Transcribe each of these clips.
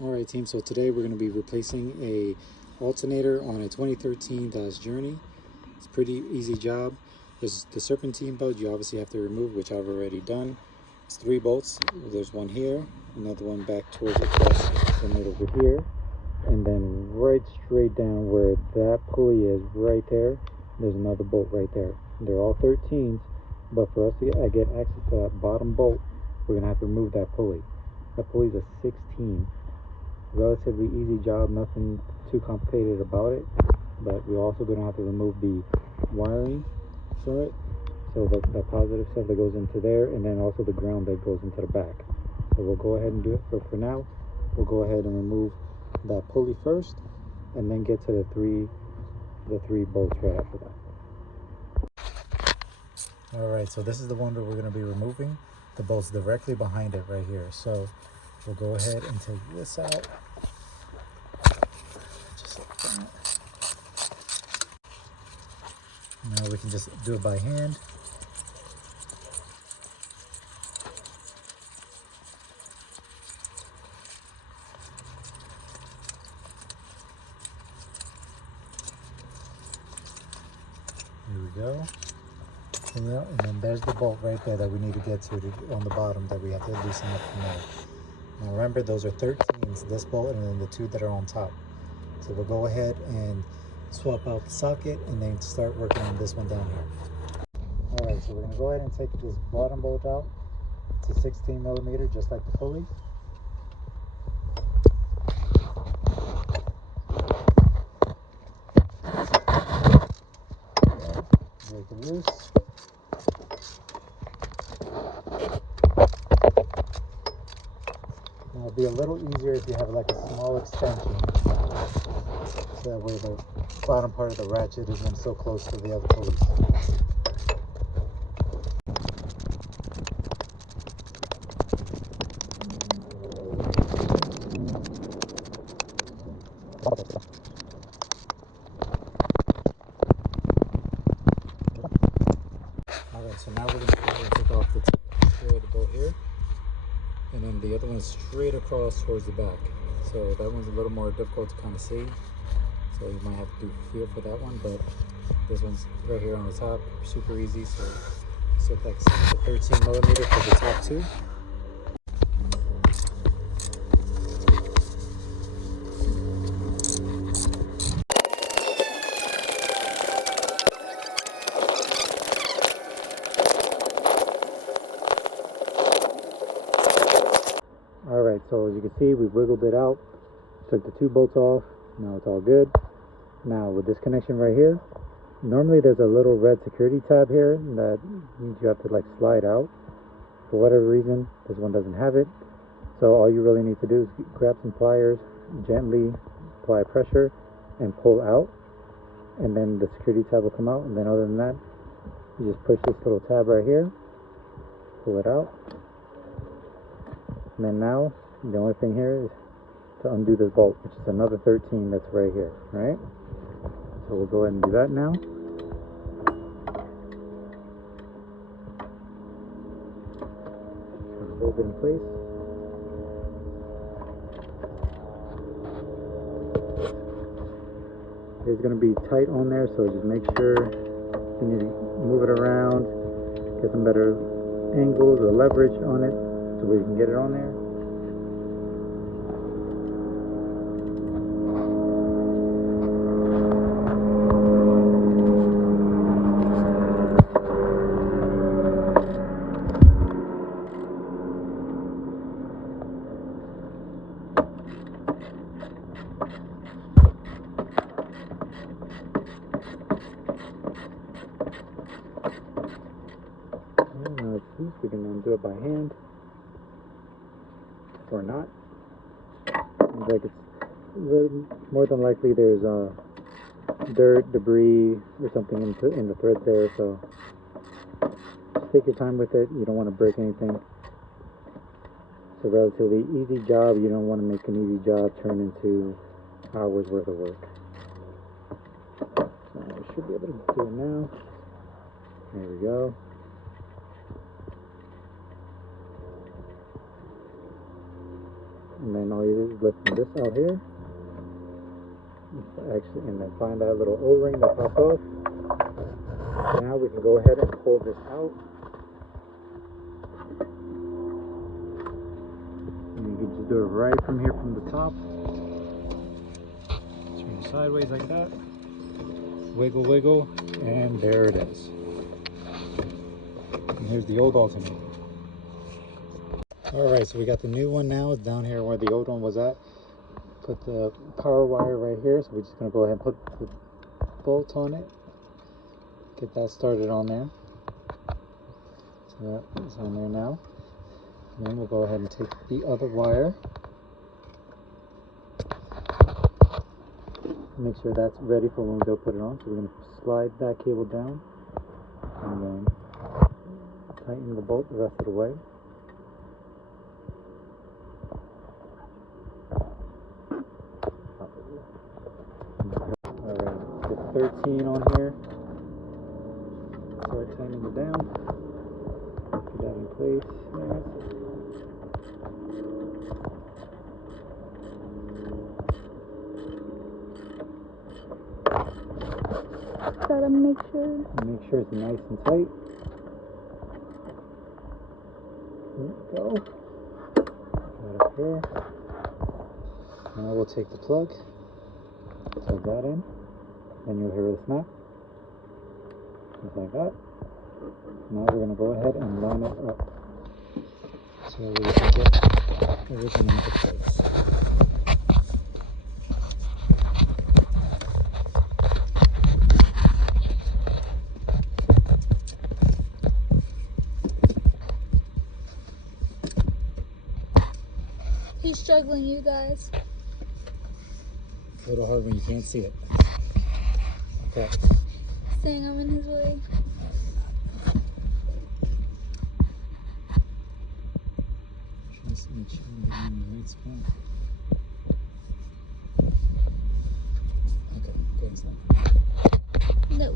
Alright team, so today we're going to be replacing a alternator on a 2013 Dodge Journey. It's a pretty easy job. There's the serpentine belt you obviously have to remove, which I've already done. It's 3 bolts. There's one here, another one back towards the chest, and over here. And then right straight down where that pulley is, right there, there's another bolt right there. They're all 13s, but for us to get access to that bottom bolt, we're going to have to remove that pulley. That pulley's a 16. Relatively easy job, nothing too complicated about it, but we're also going to have to remove the wiring for it, so the positive stuff that goes into there, and then also the ground that goes into the back. So we'll go ahead and do it. For now, we'll go ahead and remove that pulley first, and then get to the three bolts right after that. Alright, so this is the one that we're going to be removing. The bolt's directly behind it right here. So we'll go ahead and take this out. Just like that. Now we can just do it by hand. Here we go. And then there's the bolt right there that we need to get to on the bottom that we have to loosen up from there. Now remember, those are 13s, this bolt and then the 2 that are on top. So we'll go ahead and swap out the socket and then start working on this one down here. Alright, so we're going to go ahead and take this bottom bolt out. It's a 16 millimeter, just like the pulley. Break it loose. Now it'll be a little easier if you have like a small extension, so that way the bottom part of the ratchet isn't so close to the other pulleys. Alright, so now we're going to go ahead and take off the tip here, the bolt here, and then the other one's straight across towards the back. So that one's a little more difficult to kind of see, so you might have to do feel for that one, but this one's right here on the top, super easy. So like the 13 millimeter for the top 2. Alright, so as you can see, we wiggled it out, took the 2 bolts off, now it's all good. Now with this connection right here, normally there's a little red security tab here that you have to like slide out. For whatever reason, this one doesn't have it. So all you really need to do is grab some pliers, gently apply pressure, and pull out. And then the security tab will come out. And then other than that, you just push this little tab right here, pull it out. And then now, the only thing here is to undo this bolt, which is another 13 that's right here, right? So we'll go ahead and do that now. Hold it in place. It's going to be tight on there, so just make sure you need to move it around, get some better angles or leverage on it so we can get it on there. Now it's loose, we can do it by hand or not. Like more than likely there's dirt, debris, or something in the thread there, so just take your time with it. You don't want to break anything. It's a relatively easy job. You don't want to make an easy job turn into hours worth of work. So we should be able to do it now. There we go. and then all you do is lift this out here. Actually, and then find that little O-ring that pops off. Now we can go ahead and pull this out. And you can just do it right from here from the top. Turn it sideways like that. Wiggle, wiggle, and there it is. And here's the old alternator. Alright, so we got the new one now. It's down here where the old one was at. Put the power wire right here, so we're just going to go ahead and put the bolt on it. Get that started on there. So that is on there now. And then we'll go ahead and take the other wire. Make sure that's ready for when we go put it on. So we're going to slide that cable down and then tighten the bolt the rest of the way. Alright, get 13 on here. Start tightening it down. Put that in place. There. Gotta make sure it's nice and tight. There we go. Right up here. Now we'll take the plug, plug that in, then you'll hear the snap, just like that. Now we're going to go ahead and line it up so that we can get everything into place. He's struggling, you guys. It's a little hard when you can't see it. Okay. Saying I'm in his way. Just make sure I'm getting in the right spot. Okay, go inside. No.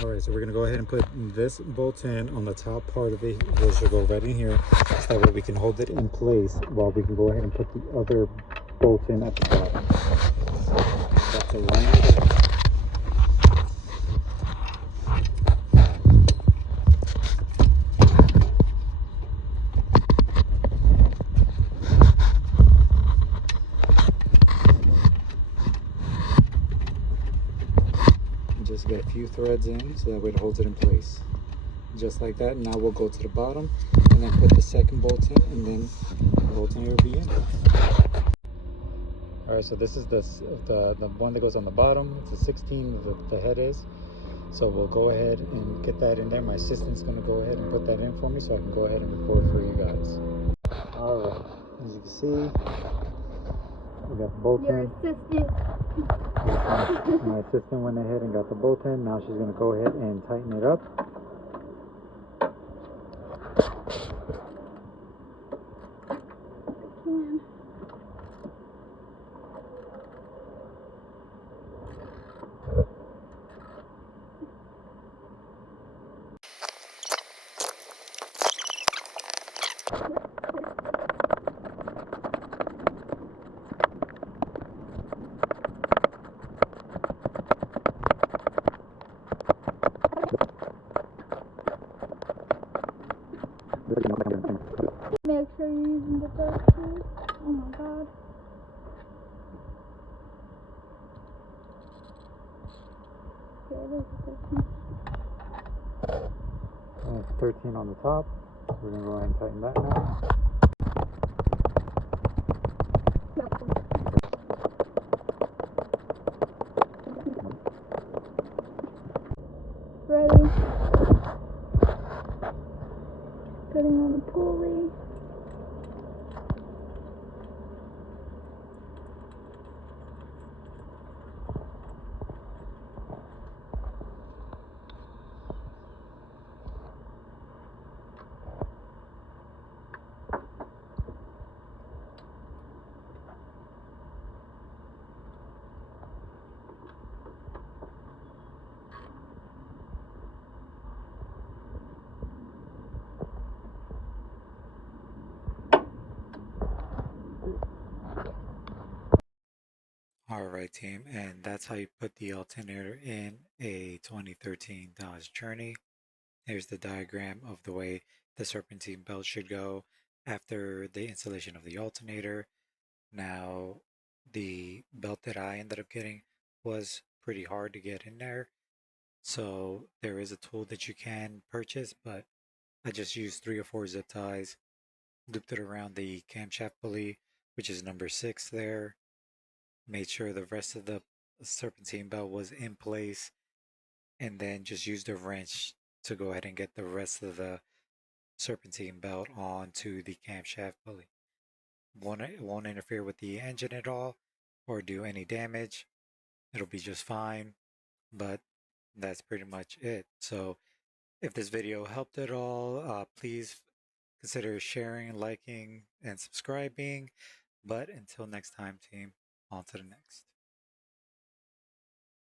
Alright, so we're going to go ahead and put this bolt in on the top part of it, which will go right in here, so that way we can hold it in place while we can go ahead and put the other bolt in at the bottom. That's a line. Just get a few threads in so that way it holds it in place, just like that. Now we'll go to the bottom and then put the second bolt in, and then the alternator will be in. Alright, so this is the one that goes on the bottom. It's a 16, the head is. So we'll go ahead and get that in there. My assistant's going to go ahead and put that in for me so I can go ahead and record for you guys. Alright, as you can see, we got the bolt Your in. assistant. My assistant went ahead and got the bolt in. Now she's going to go ahead and tighten it up. Make sure you're using the dark too. Oh my god. Okay, there's 13. And it's 13 on the top. We're going to go ahead and tighten that now. Ready. Putting on the pulley. All right, team, and that's how you put the alternator in a 2013 Dodge Journey. Here's the diagram of the way the serpentine belt should go after the installation of the alternator. Now, the belt that I ended up getting was pretty hard to get in there. So there is a tool that you can purchase, but I just used 3 or 4 zip ties, looped it around the camshaft pulley, which is number 6 there, made sure the rest of the serpentine belt was in place, and then just used a wrench to go ahead and get the rest of the serpentine belt onto the camshaft pulley. It won't interfere with the engine at all or do any damage. It'll be just fine, but that's pretty much it. So if this video helped at all, please consider sharing, liking, and subscribing. But until next time, team, on to the next.